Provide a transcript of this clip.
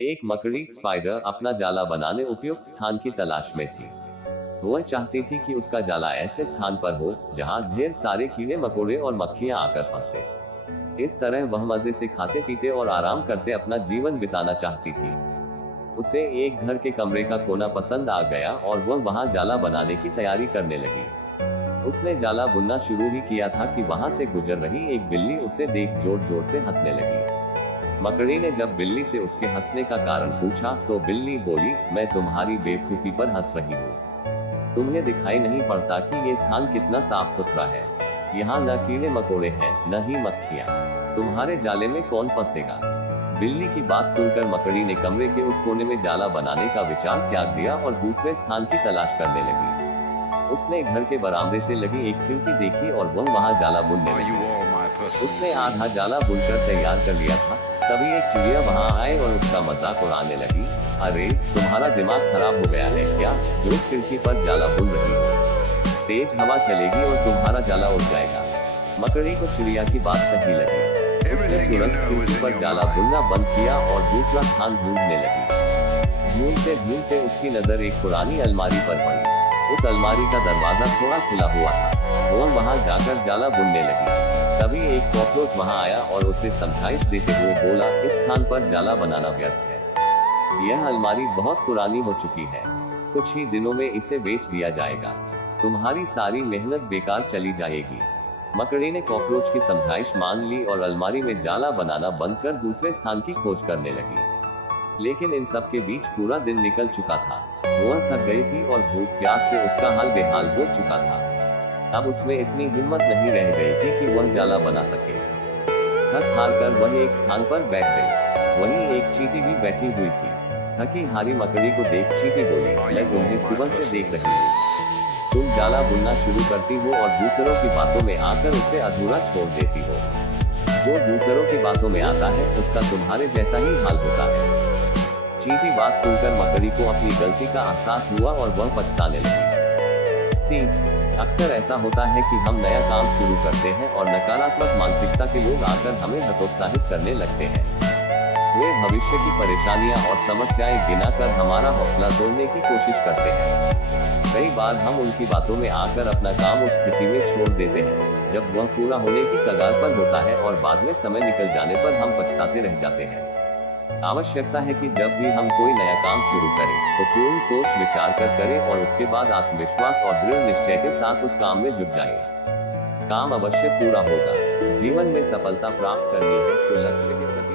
एक मकड़ी स्पाइडर अपना जाला बनाने उपयुक्त स्थान की तलाश में थी। वह चाहती थी कि उसका जाला ऐसे स्थान पर हो जहां ढेर सारे कीड़े मकोड़े और मक्खियां आकर फंसे। इस तरह वह मजे से खाते पीते और आराम करते अपना जीवन बिताना चाहती थी। उसे एक घर के कमरे का कोना पसंद आ गया और वह वहां जाला बनाने की तैयारी करने लगी। उसने जाला बुनना शुरू ही किया था कि वहां से गुजर रही एक बिल्ली उसे देख जोर जोर से हंसने लगी। मकड़ी ने जब बिल्ली से उसके हंसने का कारण पूछा तो बिल्ली बोली, मैं तुम्हारी बेवकूफी पर हंस रही हूँ। तुम्हें दिखाई नहीं पड़ता कि ये स्थान कितना साफ सुथरा है। यहाँ न कीड़े मकोड़े हैं न ही मक्खियाँ। तुम्हारे जाले में कौन फंसेगा। बिल्ली की बात सुनकर मकड़ी ने कमरे के उस कोने में जाला बनाने का विचार त्याग दिया और दूसरे स्थान की तलाश करने लगी। उसने घर के बरामदे से लगी एक खिड़की देखी और वह वहां जाला बुनने लगी। उसने आधा जाला बुनकर तैयार कर लिया था। तभी एक चिड़िया वहां आए और उसका मजाक उड़ाने लगी। अरे, तुम्हारा दिमाग खराब हो गया है क्या, जो खिड़की पर जाला बुन रही हो? तेज हवा चलेगी और तुम्हारा जाला उड़ जाएगा। मकड़ी को चिड़िया की बात सही लगी। उसने तुरंत खिड़की पर जाला बुनना बंद किया और दूसरा स्थान ढूंढने लगी। ढूंढते ढूंढते उसकी नजर एक पुरानी अलमारी पर पड़ी। उस अलमारी का दरवाजा थोड़ा खुला हुआ था। वो वहां जाकर जाला बुनने लगी। तभी एक कॉकरोच वहां आया और उसे समझाइश देते हुए बोला, इस स्थान पर जाला बनाना व्यर्थ है। यह अलमारी बहुत पुरानी हो चुकी है। कुछ ही दिनों में इसे बेच दिया जाएगा। तुम्हारी सारी मेहनत बेकार चली जाएगी। मकड़ी ने कॉकरोच की समझाइश मान ली और अलमारी में जाला बनाना बंद कर दूसरे स्थान की खोज करने लगी। लेकिन इन सब के बीच पूरा दिन निकल चुका था। वह थक गई थी और भूख प्यास से उसका हाल बेहाल हो चुका था। अब उसमें इतनी हिम्मत नहीं रह गई थी कि वह जाला बना सके। थक हार कर वह एक स्थान पर बैठ गई। वहीं एक चींटी भी बैठी हुई थी। थकी हारी मकड़ी को देख चींटी बोली, मैं तुम्हें सुबह से देख रही हूँ। तुम जाला बुनना शुरू करती हो और दूसरों की बातों में आकर उसे अधूरा छोड़ देती हो। जो दूसरों की बातों में आता है उसका तुम्हारे जैसा ही हाल होता है। चींटी बात सुनकर मकड़ी को अपनी गलती का एहसास हुआ और वह पछताने लगी। अक्सर ऐसा होता है कि हम नया काम शुरू करते हैं और नकारात्मक मानसिकता के लोग आकर हमें हतोत्साहित करने लगते हैं। वे भविष्य की परेशानियां और समस्याएं गिनाकर हमारा हौसला तोड़ने की कोशिश करते हैं। कई बार हम उनकी बातों में आकर अपना काम उस स्थिति में छोड़ देते हैं जब वह पूरा होने की कगार पर होता है और बाद में समय निकल जाने पर हम पछताते रह जाते हैं। आवश्यकता है कि जब भी हम कोई नया काम शुरू करें तो पूर्ण सोच विचार कर करें और उसके बाद आत्मविश्वास और दृढ़ निश्चय के साथ उस काम में जुट जाएं। काम अवश्य पूरा होगा। जीवन में सफलता प्राप्त करनी है तो लक्ष्य के प्रति